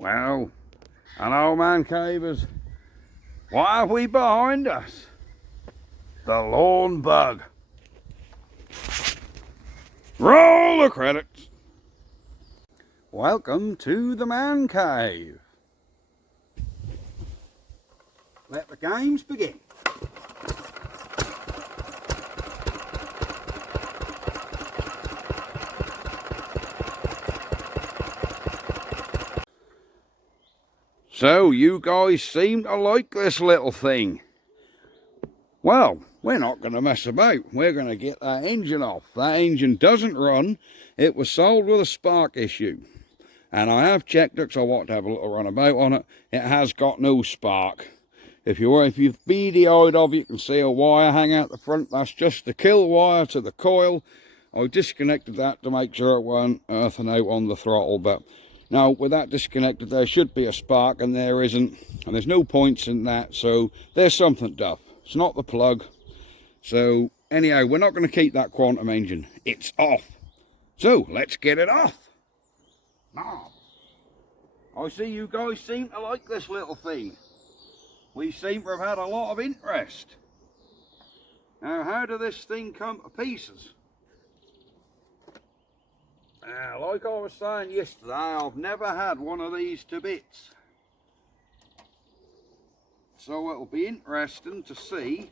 Well, hello man cavers. What have we behind us? The lawn bug. Roll the credits. Welcome to the man cave. Let the games begin. So you guys seem to like this little thing. Well, we're not going to mess about. We're going to get that engine off. That engine doesn't run. It was sold with a spark issue. And I have checked it because I want to have a little runabout on it. It has got no spark. If you've beady-eyed of it, you can see a wire hang out the front. That's just the kill wire to the coil. I disconnected that to make sure it weren't earthing out on the throttle. But now, with that disconnected, there should be a spark, and there isn't. And there's no points in that, so there's something duff. It's not the plug. So, anyhow, we're not going to keep that quantum engine. It's off. So, let's get it off. Now, I see you guys seem to like this little thing. We seem to have had a lot of interest. Now, how did this thing come to pieces? Like I was saying yesterday, I've never had one of these to bits. So it'll be interesting to see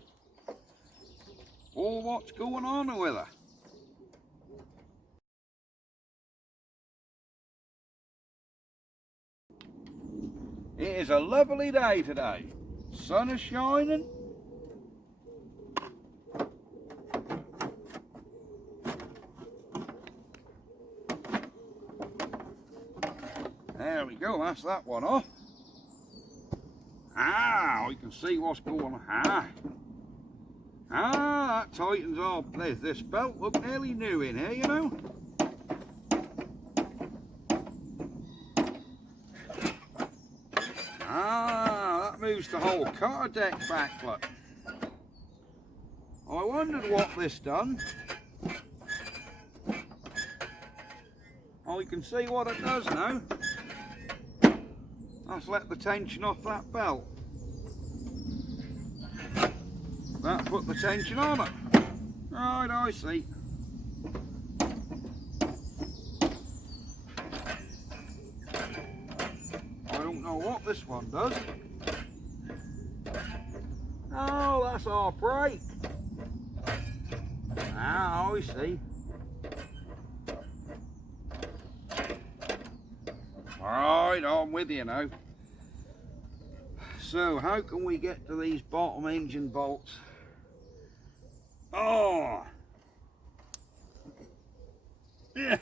all what's going on with her. It is a lovely day today. Sun is shining. There we go, that's that one off. I can see what's going on. That tightens off. This belt look nearly new in here, you know. That moves the whole car deck back, look. I wondered what this done. I can see what it does now. Let's let the tension off that belt. That put the tension on it. Right, I see. I don't know what this one does. Oh, that's our brake. I see. Alright, I'm with you now. So, how can we get to these bottom engine bolts? Oh! Yeah!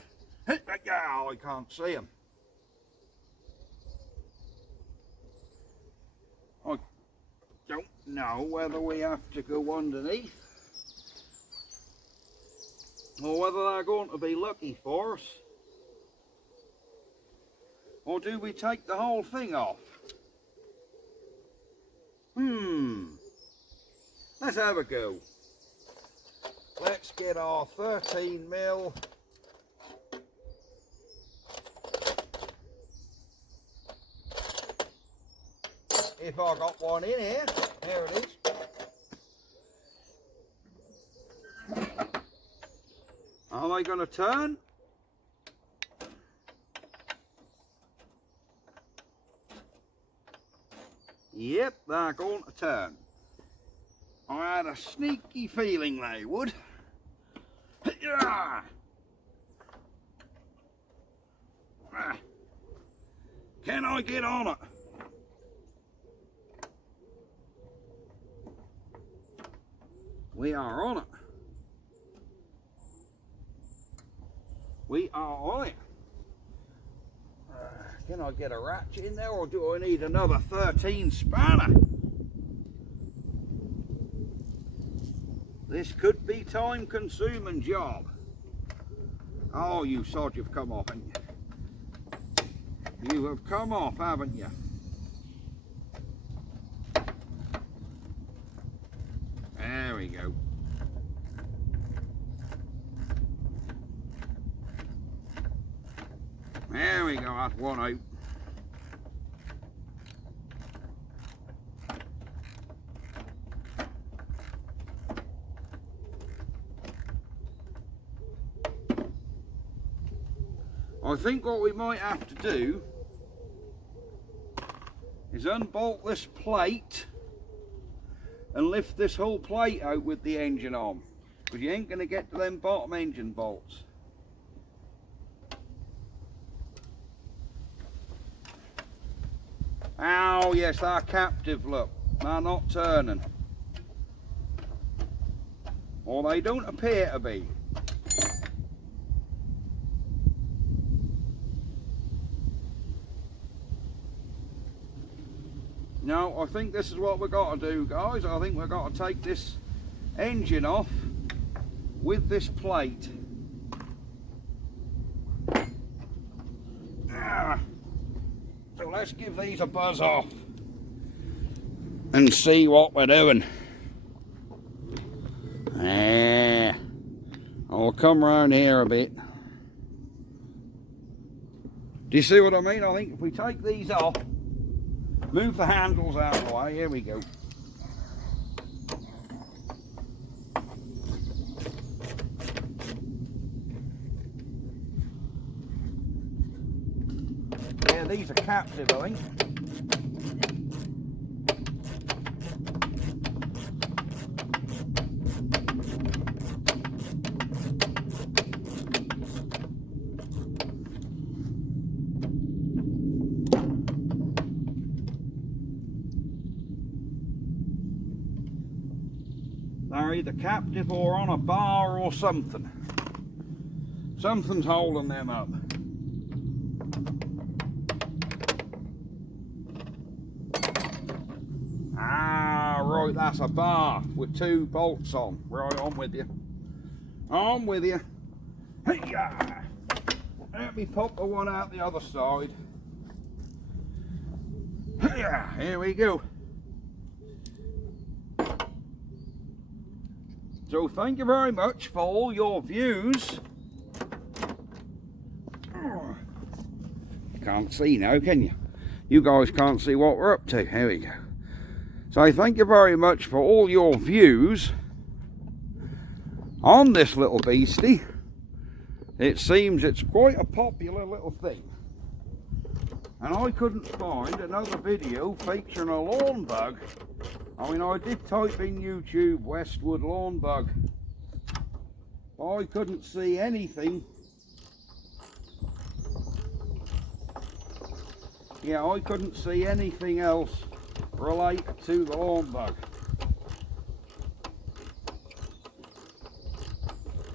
I can't see them. I don't know whether we have to go underneath or whether they're going to be lucky for us. Or do we take the whole thing off? Let's have a go. Let's get our 13mm. If I got one in here, there it is. Are they going to turn? Yep, they're going to turn. I had a sneaky feeling they would. Can I get on it? We are on it. We are on it. Can I get a ratchet in there, or do I need another 13 spanner? This could be time-consuming job. Oh, you sod, you've come off, haven't you? You have come off, haven't you? There we go. There we go, that's one out. I think what we might have to do is unbolt this plate and lift this whole plate out with the engine on, because you ain't going to get to them bottom engine bolts. Oh yes, they're captive, look, they're not turning, or they don't appear to be. No, I think this is what we've got to do, guys. I think we've got to take this engine off with this plate. So let's give these a buzz off and see what we're doing. I'll come round here a bit. Do you see what I mean? I think if we take these off, move the handles out of the way, here we go. Yeah, these are captive, I think. They're either captive or on a bar or something. Something's holding them up. Ah, right, that's a bar with 2 bolts on. Right, I'm with you. I'm with you. Hey-ya! Let me pop the one out the other side. Hey-ya! Here we go. So thank you very much for all your views. You can't see now, can you? You guys can't see what we're up to. Here we go. So thank you very much for all your views on this little beastie. It seems it's quite a popular little thing. And I couldn't find another video featuring a lawn bug. I mean, I did type in YouTube Westwood Lawn bug. I couldn't see anything. Yeah, I couldn't see anything else related to the lawn bug.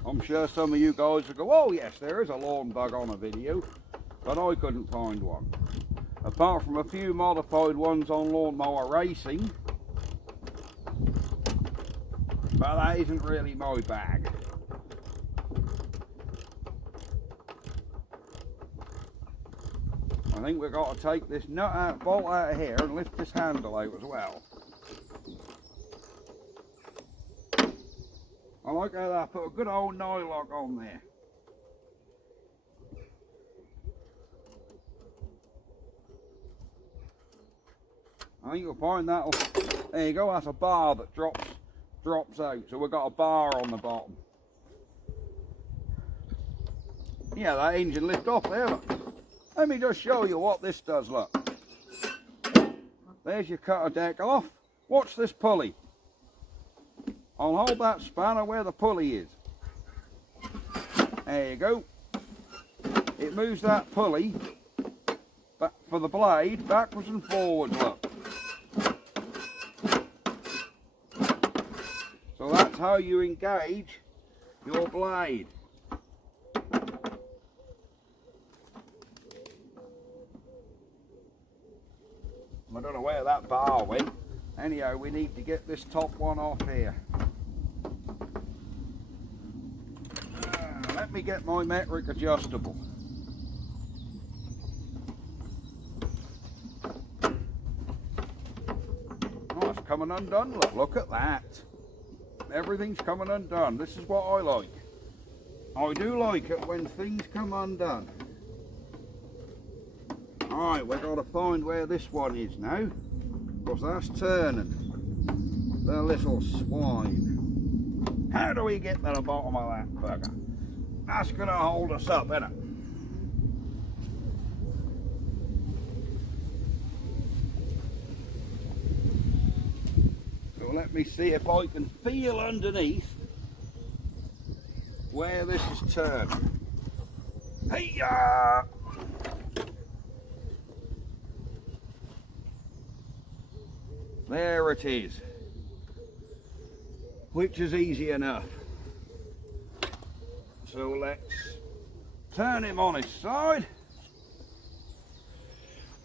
I'm sure some of you guys will go, oh yes, there is a lawn bug on a video, but I couldn't find one. Apart from a few modified ones on lawnmower racing. But that isn't really my bag. I think we've got to take this nut out, bolt out of here and lift this handle out as well. I like how I put a good old nylock on there. I think you'll find that'll, there you go, that's a bar that drops out, so we've got a bar on the bottom. Yeah, that engine lift off there, look. Let me just show you what this does, look. There's your cutter deck off. Watch this pulley. I'll hold that spanner where the pulley is. There you go. It moves that pulley back for the blade backwards and forwards, look. So that's how you engage your blade. I don't know where that bar went. Anyhow, we need to get this top one off here. Let me get my metric adjustable. Oh, it's coming undone. Look at that. Everything's coming undone. This is what I like. I do like it when things come undone. Alright, we've got to find where this one is now, because that's turning. The little swine. How do we get to the bottom of that bugger? That's going to hold us up, isn't it? let me see if I can feel underneath where this is turned. Hey-ya! There it is, which is easy enough. So let's turn him on his side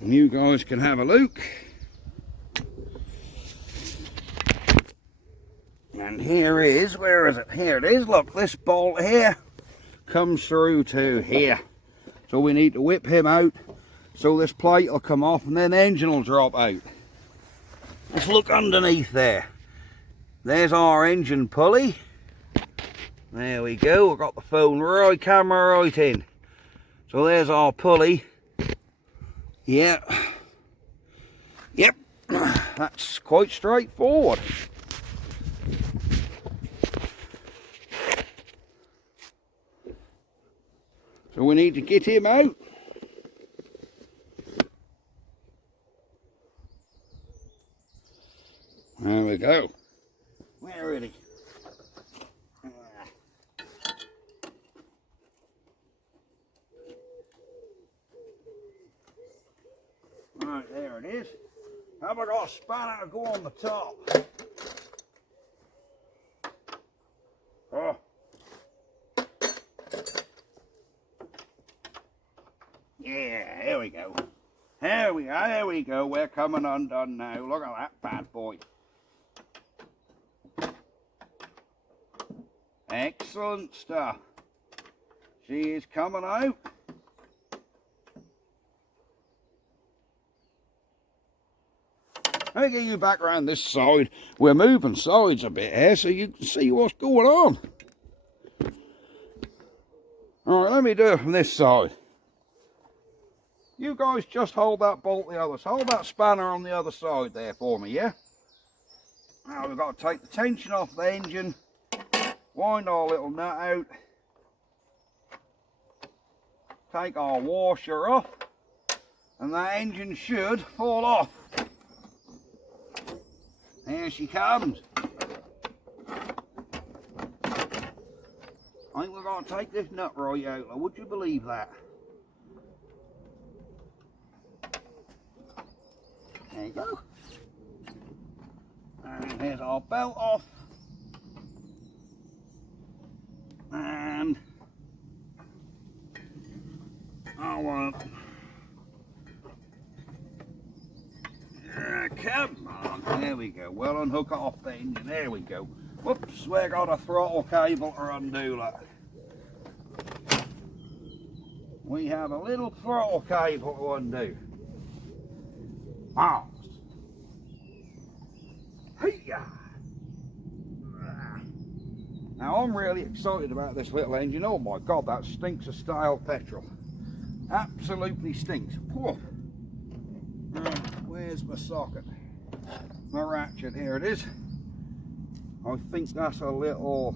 and you guys can have a look. And here is, where is it? Here it is. Look, this bolt here comes through to here. So we need to whip him out so this plate will come off and then the engine will drop out. Let's look underneath there. There's our engine pulley. There we go. We've got the phone right, camera right in. So there's our pulley. Yeah. Yep. That's quite straightforward. So we need to get him out. There we go. Where is he? Right, there it is. Have I got a spanner to go on the top? Oh. Yeah, here we go. There we go, there we go. We're coming undone now. Look at that bad boy. Excellent stuff. She is coming out. Let me get you back around this side. We're moving sides a bit here so you can see what's going on. Alright, let me do it from this side. You guys just hold that bolt the other side. Hold that spanner on the other side there for me, yeah? Now we've got to take the tension off the engine. Wind our little nut out. Take our washer off. And that engine should fall off. There she comes. I think we're going to take this nut right out. Would you believe that? There you go. And here's our belt off. And our come on, there we go. Well, unhook it off the engine. There we go. Whoops, we got a throttle cable to undo that. We have a little throttle cable to undo. Wow. Hey-ya. Now I'm really excited about this little engine. Oh my God, that stinks of stale petrol. Absolutely stinks. Whoa. Where's my socket? My ratchet, here it is. I think that's a little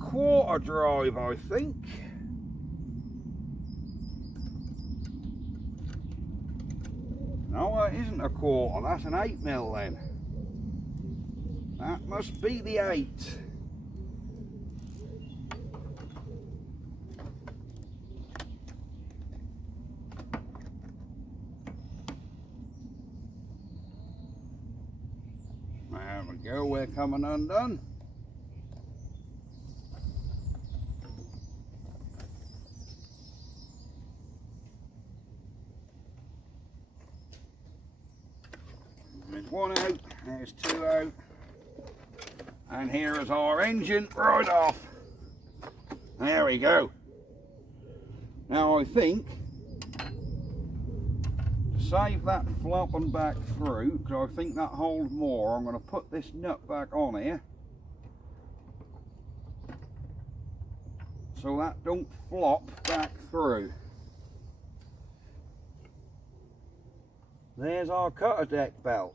quarter drive, I think. No, it isn't a quarter, that's an 8mm then. That must be the 8. There we go, we're coming undone. There's one out, there's two out. And here is our engine right off. There we go. Now I think, to save that flopping back through, because I think that holds more, I'm going to put this nut back on here. So that don't flop back through. There's our cutter deck belt.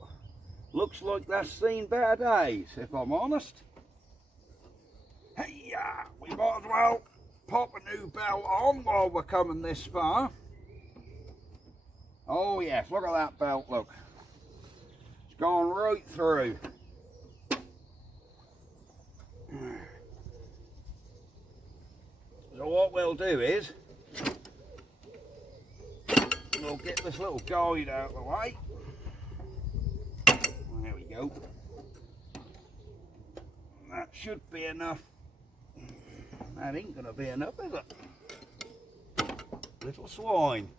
Looks like that's seen better days, if I'm honest. Hey, we might as well pop a new belt on while we're coming this far. Oh yes, look at that belt, look. It's gone right through. So what we'll do is, we'll get this little guide out of the way. There we go. That should be enough. That ain't gonna be enough, is it? Little swine.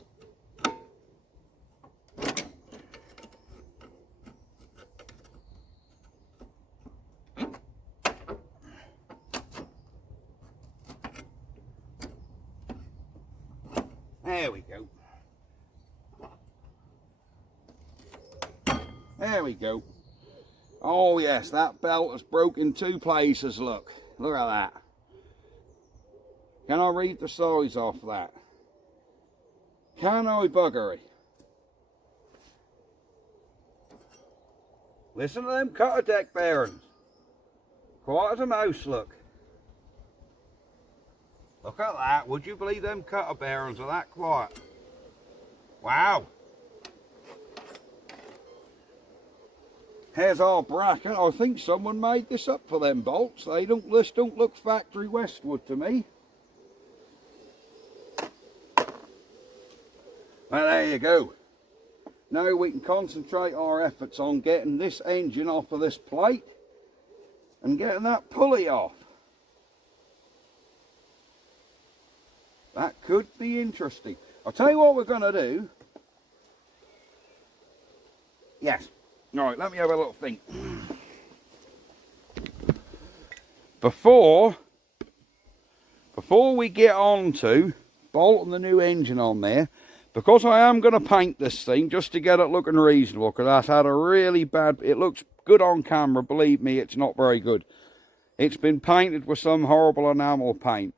There we go. There we go. Oh yes, that belt has broken in 2 places, look. Look at that. Can I read the size off that? Can I, buggery? Listen to them cutter deck bearings. Quiet as a mouse, look. Look at that. Would you believe them cutter bearings are that quiet? Wow. Here's our bracket. I think someone made this up for them bolts. This don't look factory Westwood to me. Well, there you go. Now we can concentrate our efforts on getting this engine off of this plate and getting that pulley off. That could be interesting. I'll tell you what we're going to do. Yes. All right, let me have a little think. Before we get on to bolting the new engine on there, because I am going to paint this thing just to get it looking reasonable, because that's had a really bad... It looks good on camera, believe me, it's not very good. It's been painted with some horrible enamel paint.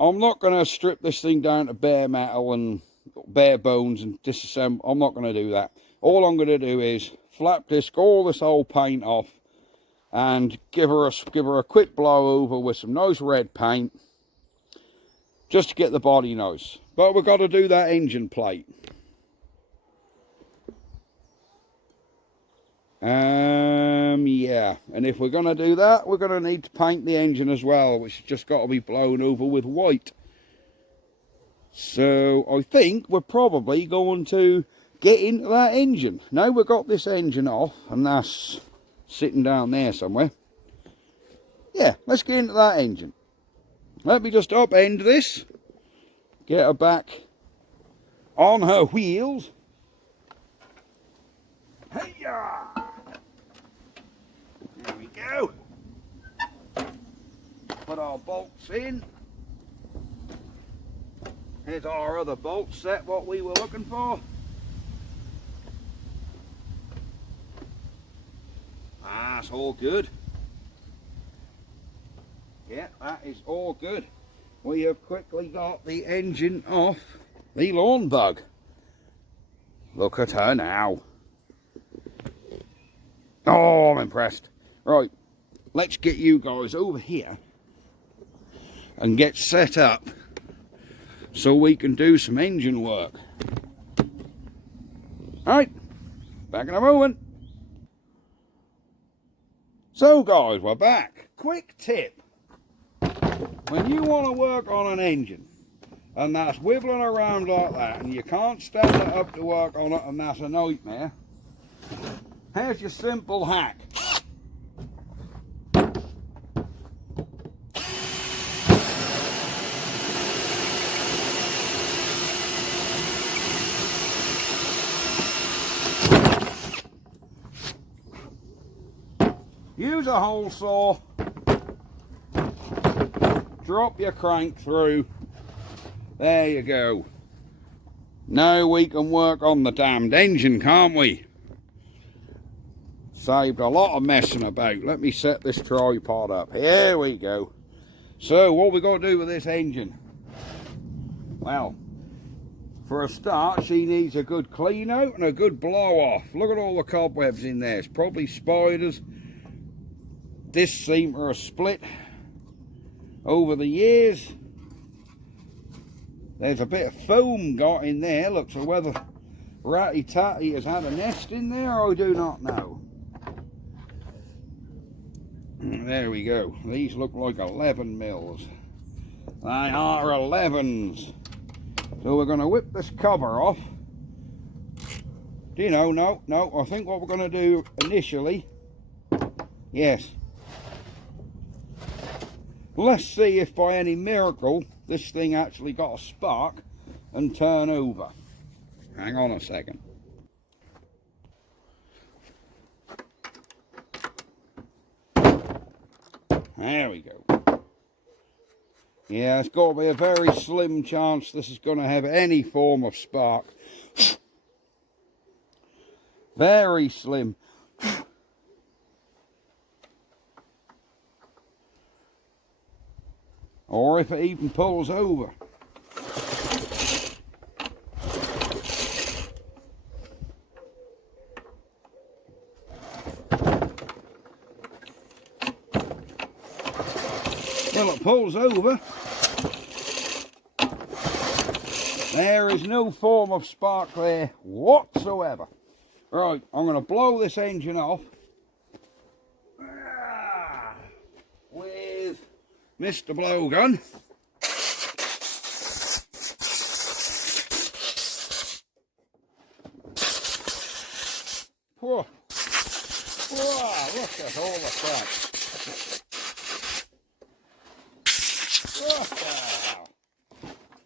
I'm not going to strip this thing down to bare metal and bare bones and disassemble. I'm not going to do that. All I'm going to do is flap disc all this old paint off and give her a quick blow over with some nice red paint just to get the body nice. But we've got to do that engine plate. Yeah, and if we're going to do that, we're going to need to paint the engine as well, which has just got to be blown over with white. So I think we're probably going to get into that engine. Now we've got this engine off, and that's sitting down there somewhere. Yeah, let's get into that engine. Let me just upend this, get her back on her wheels. Hey-ya! There we go. Put our bolts in. Here's our other bolt set, what we were looking for. That's all good. Yeah, that is all good. We have quickly got the engine off the lawn bug. Look at her now. Oh, I'm impressed. Right, let's get you guys over here and get set up so we can do some engine work. Alright, back in a moment. So guys, we're back. Quick tip. When you want to work on an engine and that's wibbling around like that and you can't stand it up to work on it and that's a nightmare, here's your simple hack. Use a hole saw, drop your crank through, there you go. Now we can work on the damned engine, can't we? Saved a lot of messing about. Let me set this tripod up. Here we go. So what we got to do with this engine? Well, for a start, she needs a good clean out and a good blow off. Look at all the cobwebs in there. It's probably spiders. This seemed to have split over the years. There's a bit of foam got in there. Looks like whether Ratty Tatty has had a nest in there, I do not know. There we go. These look like 11 mils. They are 11s. So we're going to whip this cover off. Do you know, no, I think what we're going to do initially, yes. Let's see if by any miracle this thing actually got a spark and turn over. Hang on a second. There we go. Yeah, it's got to be a very slim chance this is going to have any form of spark. Very slim. Or if it even pulls over. Well, it pulls over. There is no form of spark there whatsoever. Right, I'm going to blow this engine off with Mr. Blowgun. Whoa. Whoa, look at all the cracks. What the hell?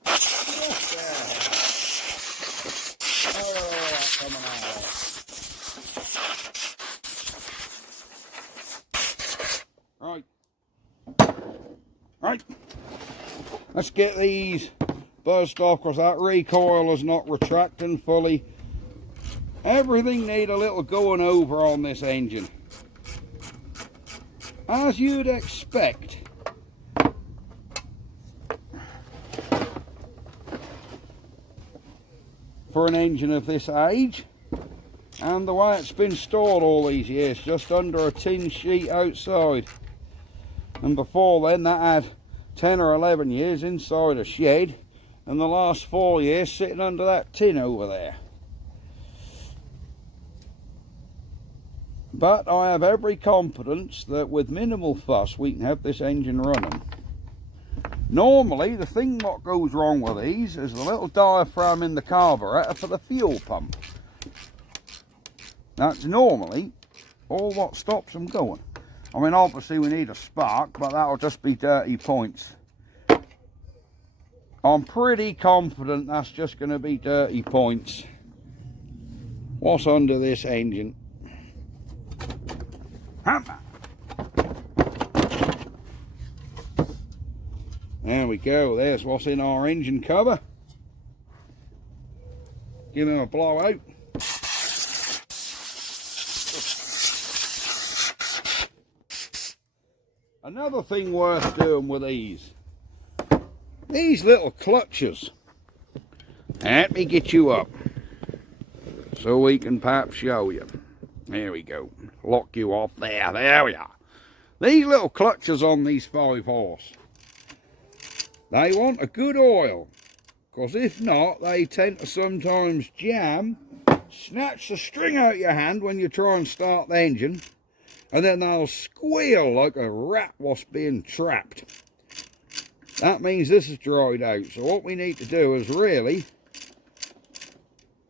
What the hell? Oh, that coming out. Right, let's get these buzzed off because that recoil is not retracting fully. Everything needs a little going over on this engine, as you'd expect. For an engine of this age and the way it's been stored all these years, just under a tin sheet outside. And before then that had 10 or 11 years inside a shed, and the last 4 years sitting under that tin over there. But I have every confidence that with minimal fuss we can have this engine running. Normally the thing what goes wrong with these is the little diaphragm in the carburetor for the fuel pump. That's normally all what stops them going. I mean, obviously we need a spark, but that'll just be dirty points. I'm pretty confident that's just going to be dirty points. What's under this engine? There we go, there's what's in our engine cover. Give him a blowout. Another thing worth doing with these little clutches. Let me get you up so we can perhaps show you. There we go. Lock you off there. There we are. These little clutches on these 5-horse, they want a good oil, because if not, they tend to sometimes jam, snatch the string out your hand when you try and start the engine, and then they'll squeal like a rat was being trapped. That means this is dried out. So what we need to do is really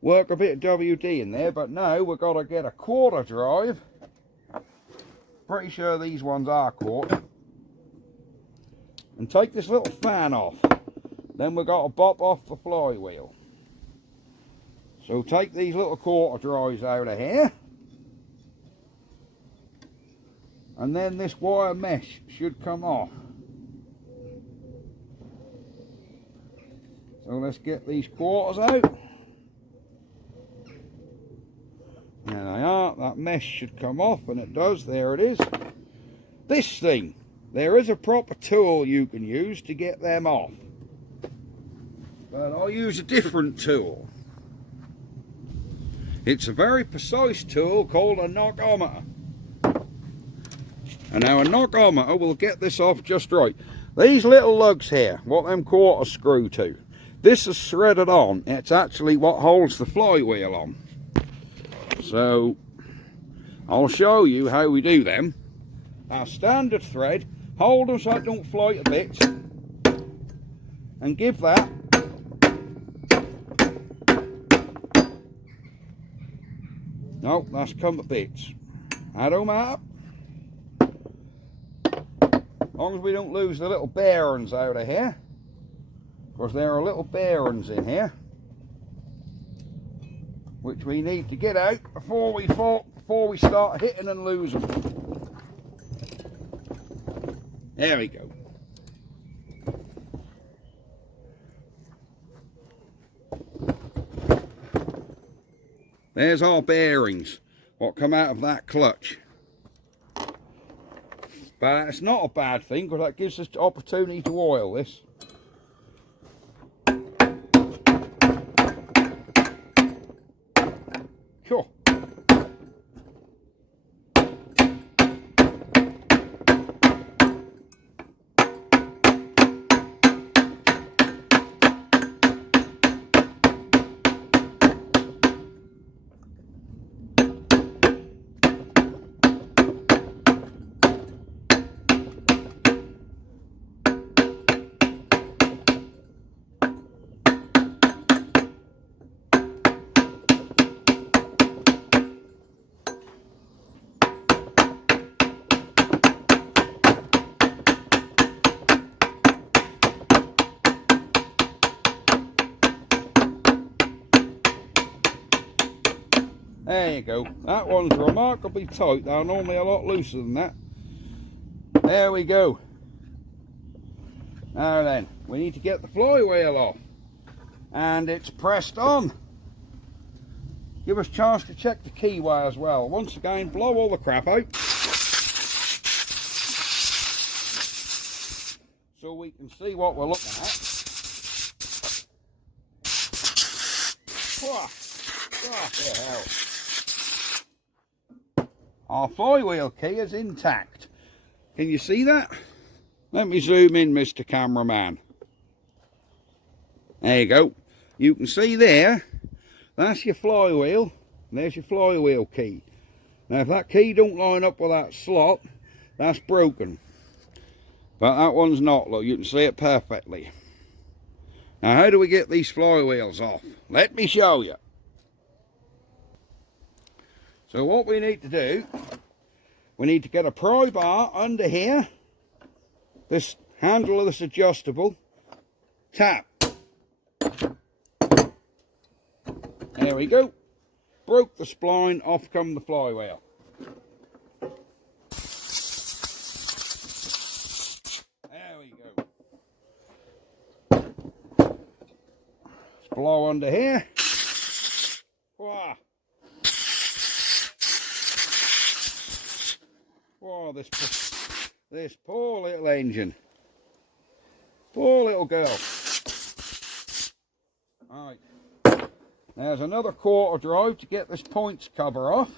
work a bit of WD in there, but now we've got to get a quarter drive. Pretty sure these ones are quarter. And take this little fan off. Then we've got to bop off the flywheel. So take these little quarter drives out of here. And then this wire mesh should come off. So let's get these quarters out. There they are. That mesh should come off, and it does. There it is. This thing, there is a proper tool you can use to get them off. But I'll use a different tool. It's a very precise tool called a knockometer. And now a knockometer will get this off just right. These little lugs here, what them quarters screw to, this is threaded on. It's actually what holds the flywheel on. So I'll show you how we do them. Our standard thread, hold them so it don't fly to bits. and give that no, that's come to bits. That don't matter. As long as we don't lose the little bearings out of here, because there are little bearings in here which we need to get out before we start hitting and losing. There we go. There's our bearings, what come out of that clutch. But it's not a bad thing, because that gives us the opportunity to oil this. Sure. There you go. That one's remarkably tight. They're normally a lot looser than that. There we go. Now then, we need to get the flywheel off. And it's pressed on. Give us a chance to check the keyway as well. Once again, blow all the crap out, so we can see what we're looking at. What the hell? Our flywheel key is intact. Can you see that? Let me zoom in, Mr. Cameraman. There you go. You can see there, that's your flywheel, and there's your flywheel key. Now if that key don't line up with that slot, that's broken. But that one's not, look, you can see it perfectly. Now how do we get these flywheels off? Let me show you. So what we need to do, we need to get a pry bar under here. This handle of this adjustable. Tap. There we go. Broke the spline, off come the flywheel. There we go. Let's blow under here. Wow. Wow, this poor little engine. Poor little girl. Right. There's another quarter drive to get this points cover off.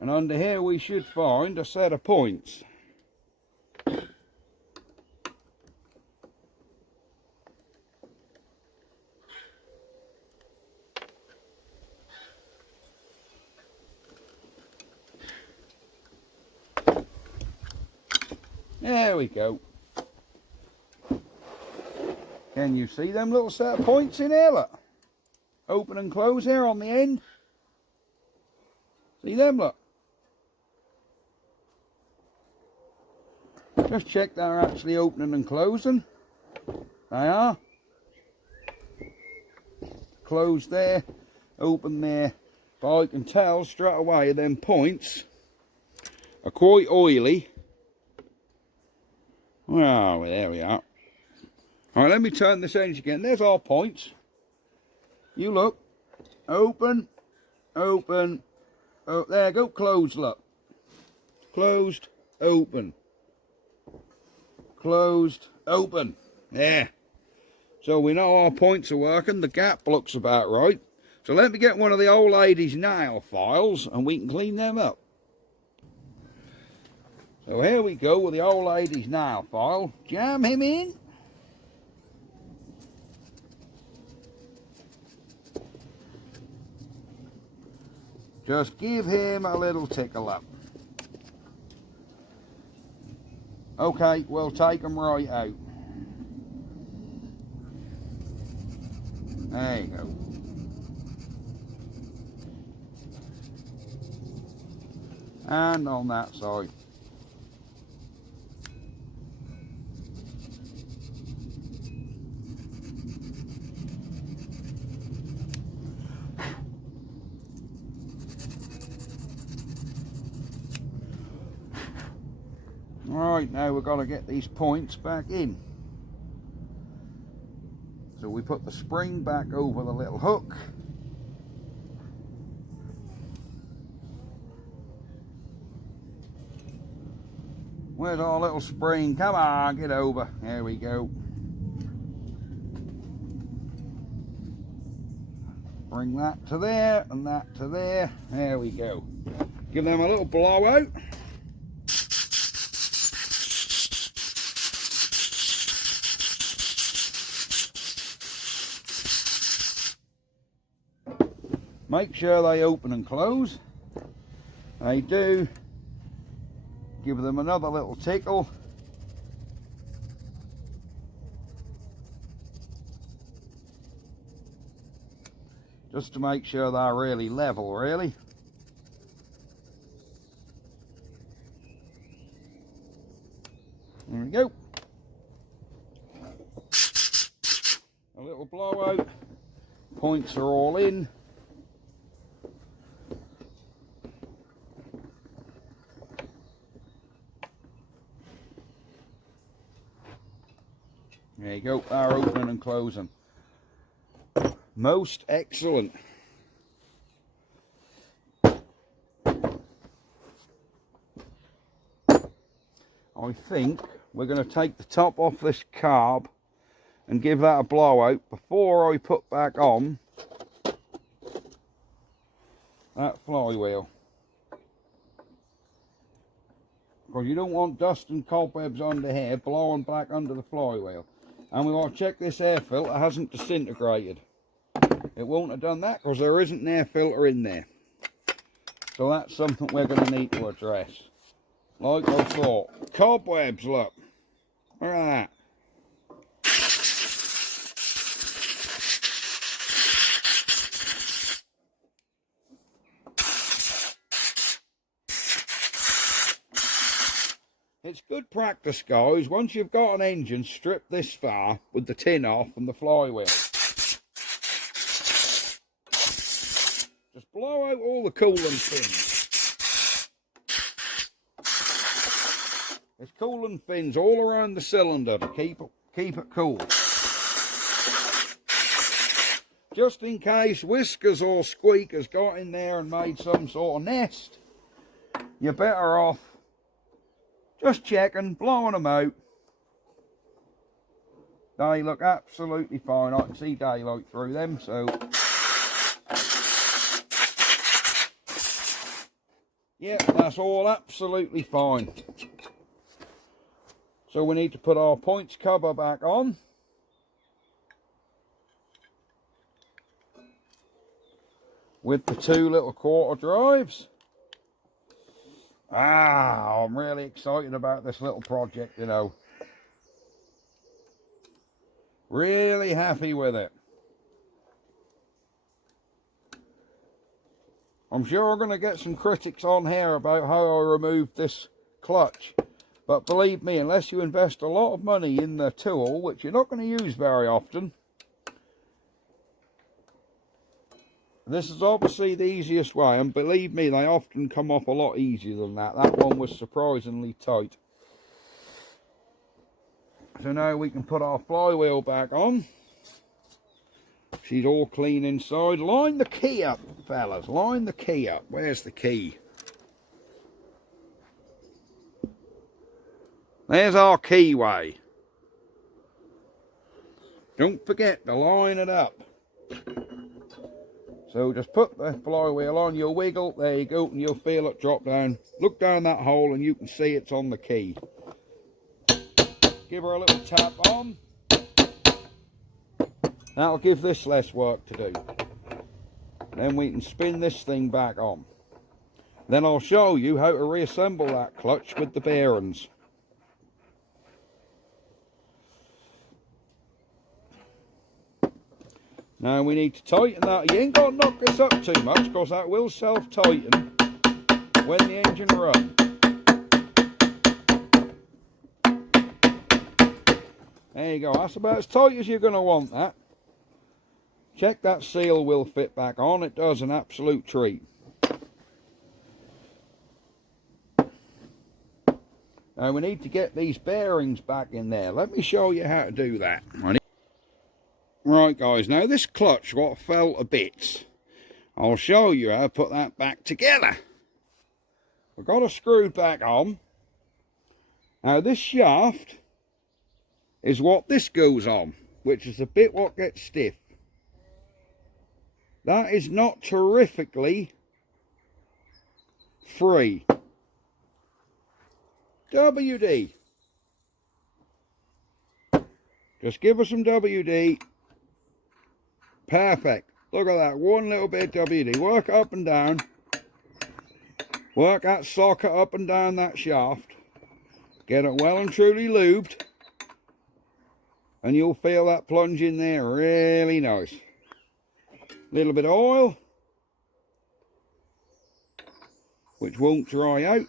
And under here we should find a set of points. There we go. Can you see them little set of points in here? Look. Open and close here on the end. See them, look. Just check they're actually opening and closing. They are. Closed there, open there. But I can tell straight away them points are quite oily. Well, there we are. Alright, let me turn this engine again. There's our points. You look. Open. Open. Oh, there you go. Closed, look. Closed. Open. Closed. Open. There. So we know our points are working. The gap looks about right. So let me get one of the old lady's nail files and we can clean them up. So here we go with the old lady's nail file. Jam him in. Just give him a little tickle up. Okay, we'll take him right out. There you go. And on that side. Right, now we've got to get these points back in. So we put the spring back over the little hook. Where's our little spring? Come on, get over. There we go. Bring that to there and that to there. There we go. Give them a little blowout. Make sure they open and close. They do. Give them another little tickle. Just to make sure they're really level, really. There we go. A little blowout. Points are all in. There you go, they're opening and closing. Most excellent. I think we're going to take the top off this carb and give that a blowout before I put back on that flywheel. Because you don't want dust and cobwebs under here blowing back under the flywheel. And we want to check this air filter hasn't disintegrated. It won't have done that because there isn't an air filter in there. So that's something we're going to need to address. Like I thought. Cobwebs, look. Look at that. It's good practice, guys. Once you've got an engine stripped this far with the tin off and the flywheel, just blow out all the coolant fins. There's coolant fins all around the cylinder to keep it cool. Just in case whiskers or squeakers got in there and made some sort of nest, you're better off just checking, blowing them out. They look absolutely fine. I can see daylight through them, so yeah, that's all absolutely fine. So we need to put our points cover back on. With the two little quarter drives. I'm really excited about this little project, you know. Really happy with it. I'm sure I'm going to get some critics on here about how I removed this clutch. But believe me, unless you invest a lot of money in the tool, which you're not going to use very often, this is obviously the easiest way, and believe me, they often come off a lot easier than that. That one was surprisingly tight. So now we can put our flywheel back on. She's all clean inside. Line the key up, fellas. Line the key up. Where's the key? There's our keyway. Don't forget to line it up. So just put the flywheel on, you'll wiggle, there you go, and you'll feel it drop down. Look down that hole and you can see it's on the key. Give her a little tap on. That'll give this less work to do. Then we can spin this thing back on. Then I'll show you how to reassemble that clutch with the bearings. Now we need to tighten that. You ain't got to knock this up too much, because that will self-tighten when the engine runs. There you go, that's about as tight as you're going to want that. Check that seal will fit back on, it does, an absolute treat. Now we need to get these bearings back in there. Let me show you how to do that. Right guys, now this clutch what fell to bits. I'll show you how to put that back together. We've got it screwed back on. Now this shaft is what this goes on, which is the bit what gets stiff. That is not terrifically free. WD. Just give us some WD. Perfect. Look at that, one little bit of WD. Work up and down. Work that socket up and down that shaft. Get it well and truly lubed. And you'll feel that plunge in there really nice. Little bit of oil, which won't dry out.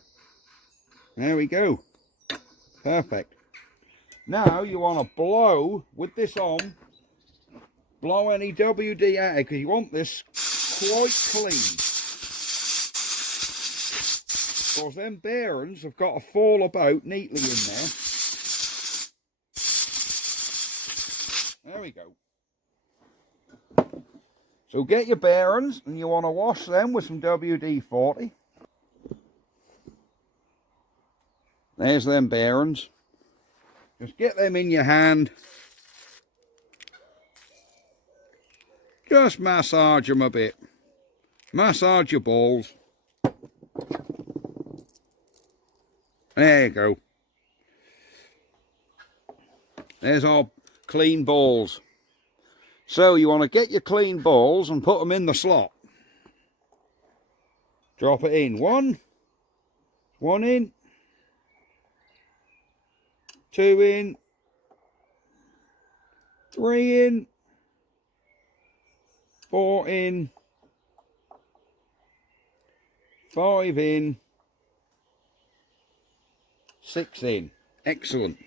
There we go. Perfect. Now you want to blow with this on. Blow any WD out because you want this quite clean. Because them bearings have got to fall about neatly in there. There we go. So get your bearings and you want to wash them with some WD-40. There's them bearings. Just get them in your hand. Just massage them a bit. Massage your balls. There you go. There's our clean balls. So you want to get your clean balls and put them in the slot. Drop it in. One in. 2 in. 3 in. 4 in. 5 in. 6 in. Excellent.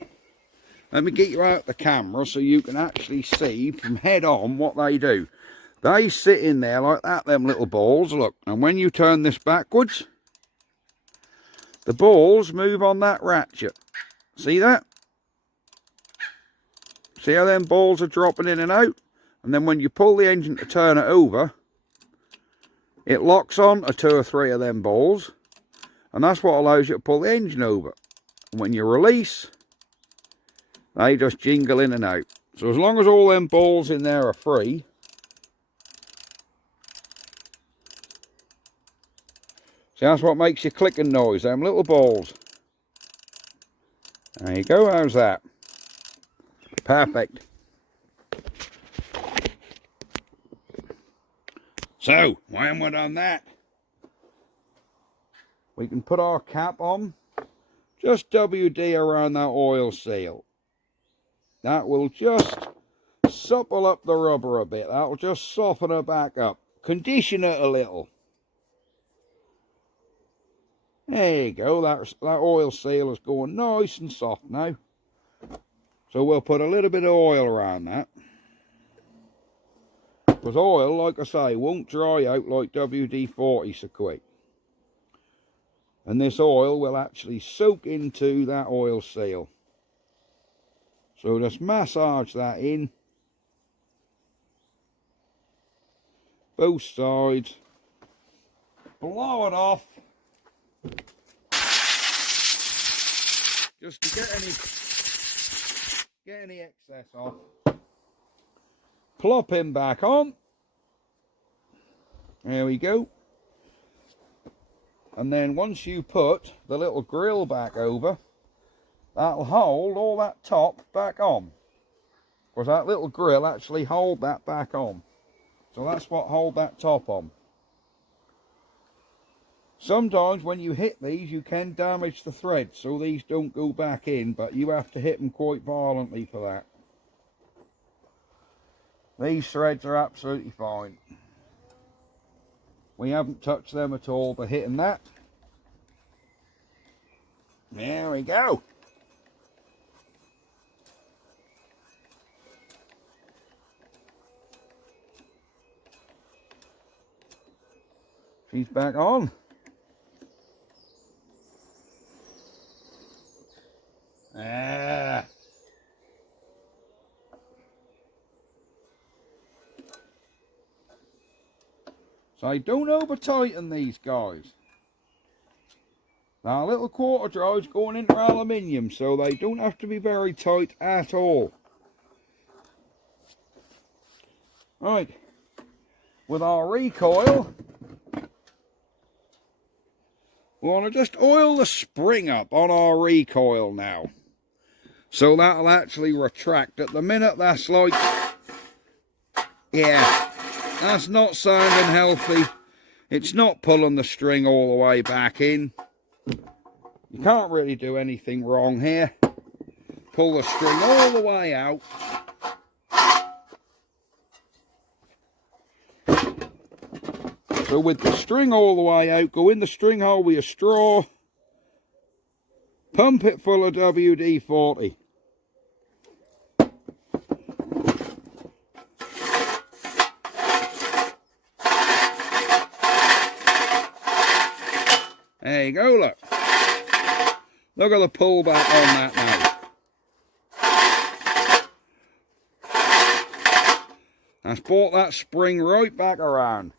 Let me get you out the camera so you can actually see from head on what they do. They sit in there like that, them little balls, look. And when you turn this backwards, the balls move on that ratchet. See that? See how them balls are dropping in and out? And then when you pull the engine to turn it over, it locks on to 2 or 3 of them balls. And that's what allows you to pull the engine over. And when you release, they just jingle in and out. So as long as all them balls in there are free, see, that's what makes your clicking noise, them little balls. There you go, how's that? Perfect. So, when we're done that, we can put our cap on. Just WD around that oil seal. That will just supple up the rubber a bit. That will just soften it back up. Condition it a little. There you go. That oil seal is going nice and soft now. So we'll put a little bit of oil around that. Because oil, like I say, won't dry out like WD-40 so quick. And this oil will actually soak into that oil seal. So just massage that in. Both sides. Blow it off. Just to get any excess off. Plop him back on. There we go. And then once you put the little grill back over, that'll hold all that top back on. Because that little grill actually hold that back on. So that's what hold that top on. Sometimes when you hit these, you can damage the threads, so these don't go back in, but you have to hit them quite violently for that. These threads are absolutely fine. We haven't touched them at all by hitting that. There we go. She's back on. Ah. So don't over tighten these guys. Now little quarter drives going into aluminium, so they don't have to be very tight at all. Right, with our recoil, we want to just oil the spring up on our recoil now. So that'll actually retract. At the minute that's like, yeah, that's not sounding healthy. It's not pulling the string all the way back in. You can't really do anything wrong here. Pull the string all the way out. So with the string all the way out, go in the string hole with a straw. Pump it full of WD-40. There you go, look. Look at the pullback on that now. That's brought that spring right back around.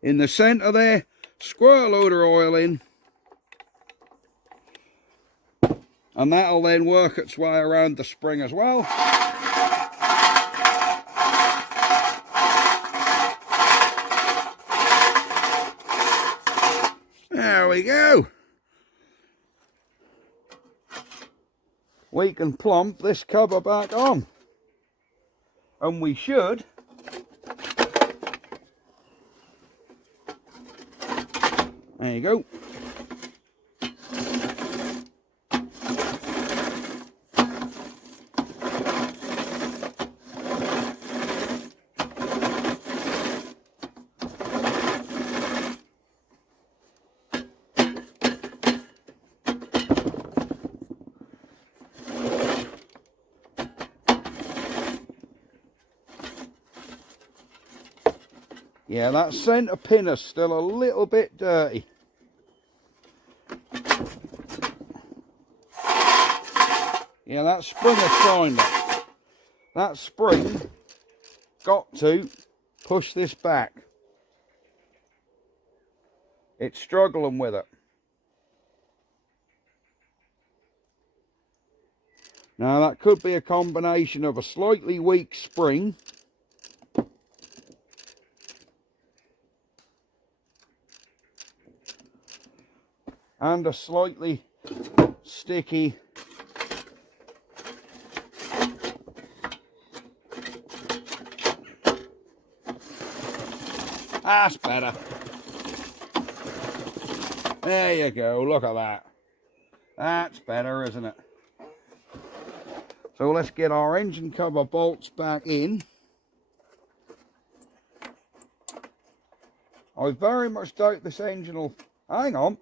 In the centre there, squirt a load of oil in. And that'll then work its way around the spring as well. There we go. We can plump this cover back on. And we should. There you go. Yeah, that centre pin is still a little bit dirty. Yeah, that spring is fine. That spring got to push this back. It's struggling with it. Now that could be a combination of a slightly weak spring and a slightly sticky that's better. There you go, look at that. That's better, isn't it? So let's get our engine cover bolts back in. I very much doubt this engine will... Hang on.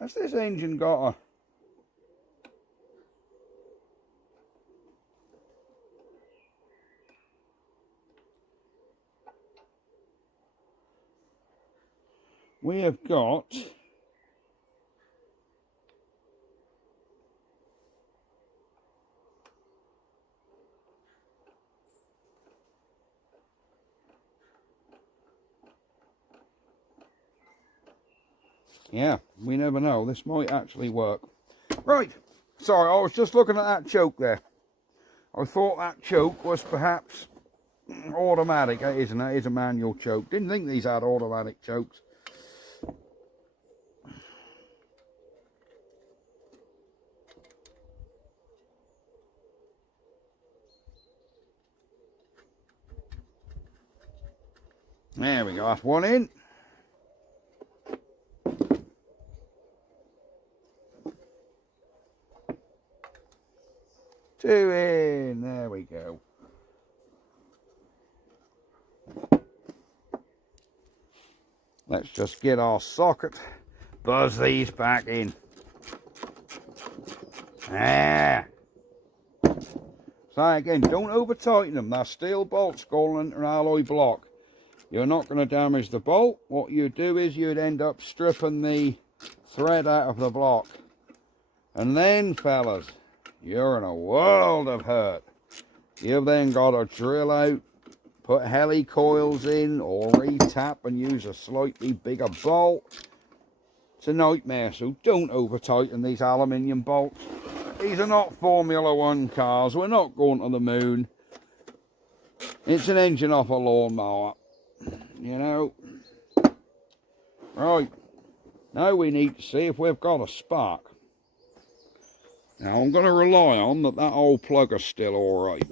Has this engine got a... We have got... Yeah, we never know. This might actually work. Right. Sorry, I was just looking at that choke there. I thought that choke was perhaps automatic. It isn't. It is a manual choke. Didn't think these had automatic chokes. There we go. That's one in. Two in. There we go. Let's just get our socket, buzz these back in. Ah. So again, don't over tighten them. They're steel bolts going into an alloy block. You're not going to damage the bolt. What you do is you'd end up stripping the thread out of the block. And then, fellas, you're in a world of hurt. You've then got to drill out, put heli coils in, or re-tap and use a slightly bigger bolt. It's a nightmare, so don't over tighten these aluminium bolts. These are not Formula 1 cars. We're not going to the moon. It's an engine off a lawnmower, you know. Right, now we need to see if we've got a spark. Now I'm going to rely on that old plug is still alright.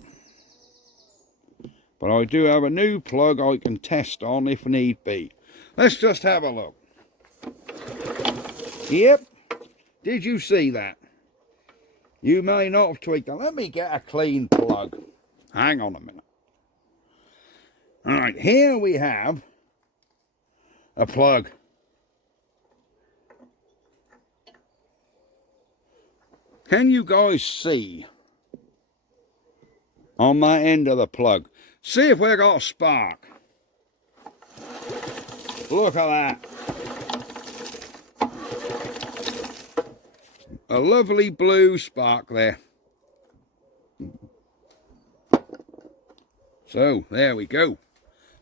But I do have a new plug I can test on if need be. Let's just have a look. Yep, did you see that? You may not have tweaked it. Let me get a clean plug. Hang on a minute. Alright, here we have a plug. Can you guys see on that end of the plug? See if we've got a spark. Look at that. A lovely blue spark there. So, there we go.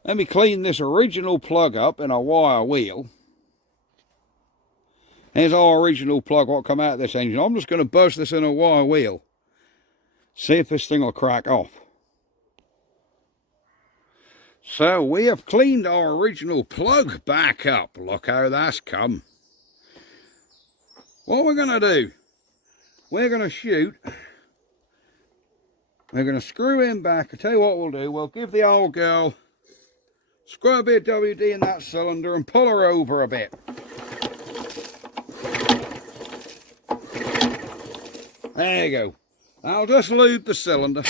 Let me clean this original plug up in a wire wheel. Here's our original plug, what come out of this engine. I'm just going to buzz this in a wire wheel. See if this thing will crack off. So, we have cleaned our original plug back up. Look how that's come. What we're going to do, we're going to shoot. We're going to screw in back. I'll tell you what we'll do. We'll give the old girl, screw a bit of WD in that cylinder and pull her over a bit. There you go. I'll just lube the cylinder.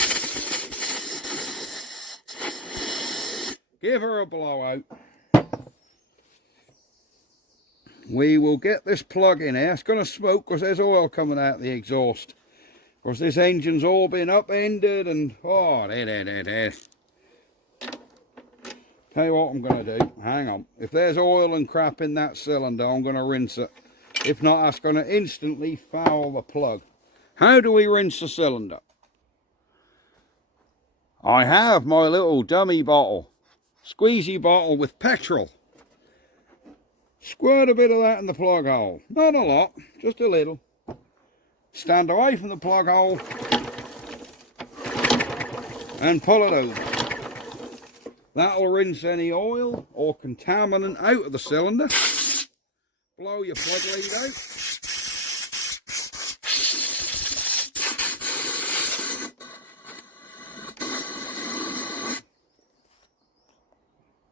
Give her a blowout. We will get this plug in here. It's going to smoke because there's oil coming out the exhaust. Of course, this engine's all been upended and... oh, there. Tell you what I'm going to do. Hang on. If there's oil and crap in that cylinder, I'm going to rinse it. If not, that's going to instantly foul the plug. How do we rinse the cylinder? I have my little dummy bottle. Squeezy bottle with petrol. Squirt a bit of that in the plug hole. Not a lot, just a little. Stand away from the plug hole and pull it over. That'll rinse any oil or contaminant out of the cylinder. Blow your plug lead out.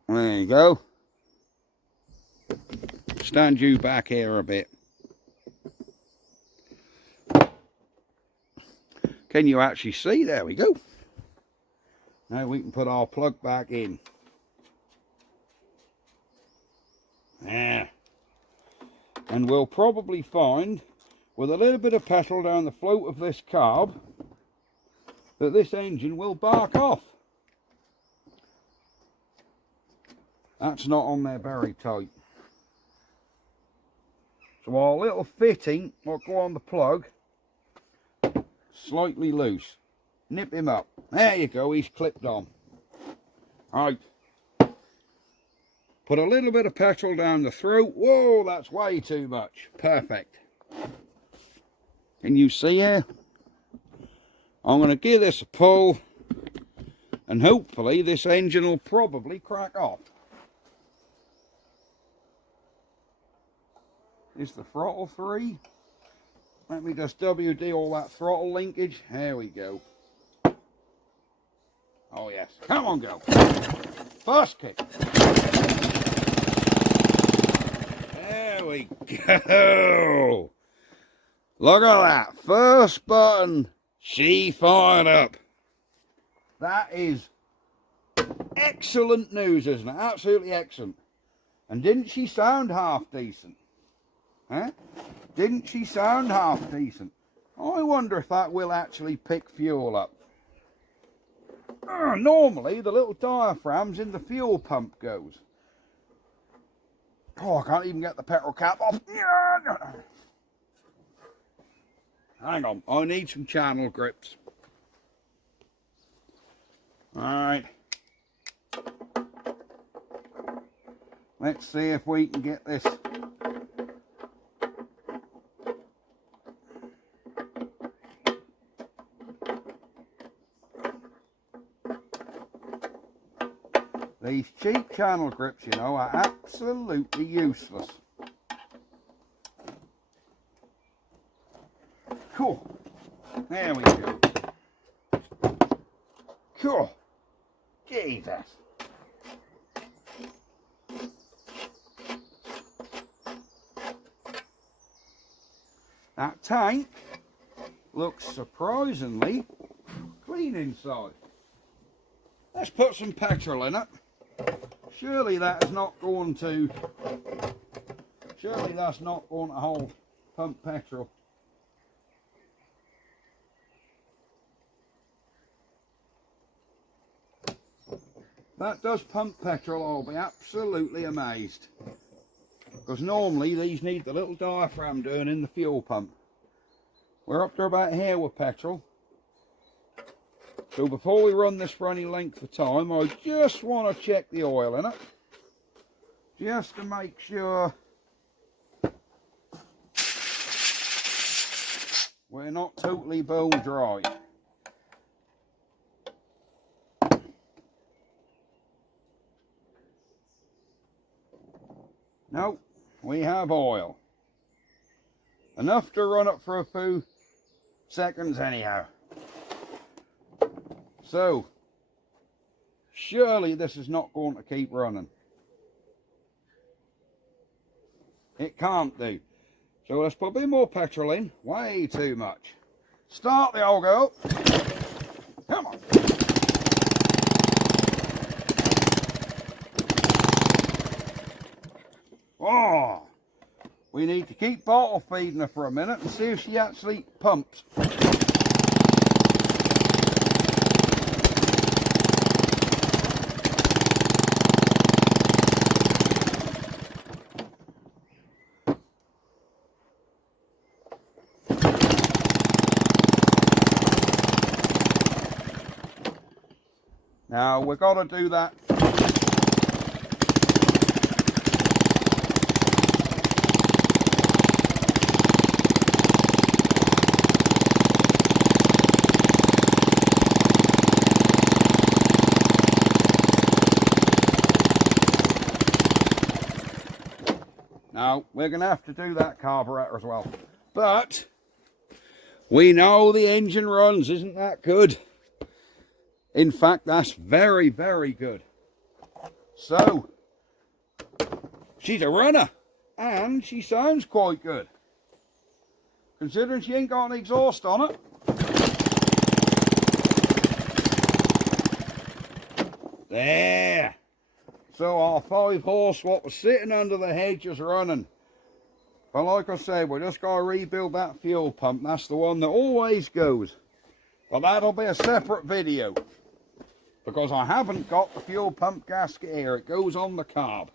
There you go. Stand you back here a bit. Can you actually see? There we go. Now we can put our plug back in. There. And we'll probably find, with a little bit of petrol down the float of this carb, that this engine will bark off. That's not on there very tight. So our little fitting will go on the plug slightly loose. Nip him up. There you go, he's clipped on. Right. Put a little bit of petrol down the throat. Whoa, that's way too much. Perfect. Can you see here? I'm going to give this a pull and hopefully this engine will probably crack off. Is the throttle free? Let me just WD all that throttle linkage. There we go. Oh yes. Come on, go. First kick. There we go. Look at that. First button. She fired up. That is excellent news, isn't it? Absolutely excellent. And didn't she sound half decent? Huh? Didn't she sound half decent? I wonder if that will actually pick fuel up. Normally, the little diaphragms in the fuel pump goes. Oh, I can't even get the petrol cap off. Hang on, I need some channel grips. Alright. Let's see if we can get this. These cheap channel grips, you know, are absolutely useless. Cool. There we go. Cool. Jesus. That tank looks surprisingly clean inside. Let's put some petrol in it. Surely that's not going to hold pump petrol. That does pump petrol, I'll be absolutely amazed. Because normally these need the little diaphragm doing in the fuel pump. We're up to about here with petrol. So before we run this for any length of time, I just want to check the oil in it. Just to make sure we're not totally bone dry. No, we have oil. Enough to run it for a few seconds anyhow. So, surely this is not going to keep running. It can't do. So let's put a bit more petrol in. Way too much. Start the old girl. Come on. Oh, we need to keep bottle feeding her for a minute and see if she actually pumps. Now we've got to do that. Now we're going to have to do that carburetor as well. But we know the engine runs, isn't that good? In fact, that's very, very good. So, she's a runner, and she sounds quite good. Considering she ain't got an exhaust on it. There. So our 5 horse, what was sitting under the hedge, is running. But like I said, we're just going to rebuild that fuel pump. That's the one that always goes. But that'll be a separate video. Because I haven't got the fuel pump gasket here. It goes on the carb.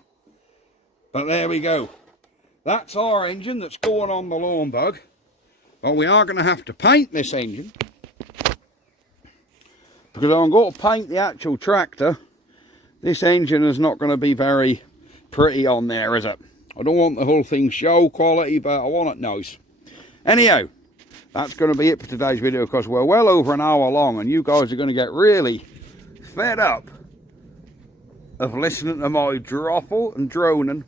But there we go. That's our engine that's going on the lawn bug. But we are going to have to paint this engine. Because I'm going to paint the actual tractor. This engine is not going to be very pretty on there, is it? I don't want the whole thing show quality, but I want it nice. Anyhow, that's going to be it for today's video, because we're well over an hour long and you guys are going to get really fed up of listening to my droffle and droning.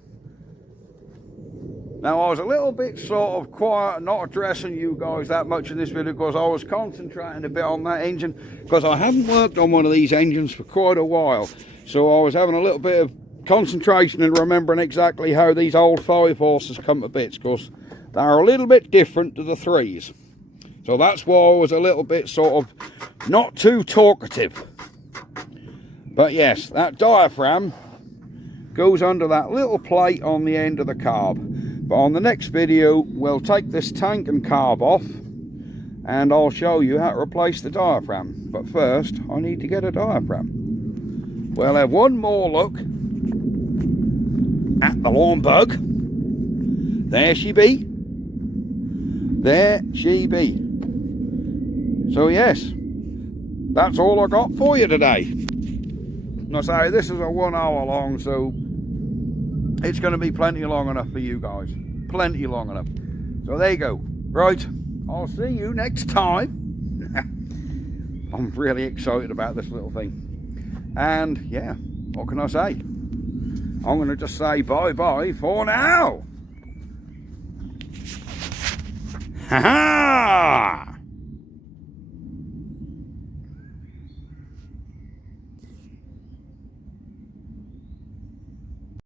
Now, I was a little bit sort of quiet, not addressing you guys that much in this video, because I was concentrating a bit on that engine, because I haven't worked on one of these engines for quite a while. So I was having a little bit of concentration and remembering exactly how these old 5 horses come to bits, because they're a little bit different to the 3s. So that's why I was a little bit sort of not too talkative. But yes, that diaphragm goes under that little plate on the end of the carb. But on the next video, we'll take this tank and carb off, and I'll show you how to replace the diaphragm. But first, I need to get a diaphragm. We'll have one more look at the lawn bug. There she be. There she be. So yes, that's all I got for you today. And I say, this is a 1 hour long, so it's going to be plenty long enough for you guys. Plenty long enough. So there you go. Right, I'll see you next time. I'm really excited about this little thing. And yeah, what can I say? I'm going to just say bye-bye for now. Ha ha!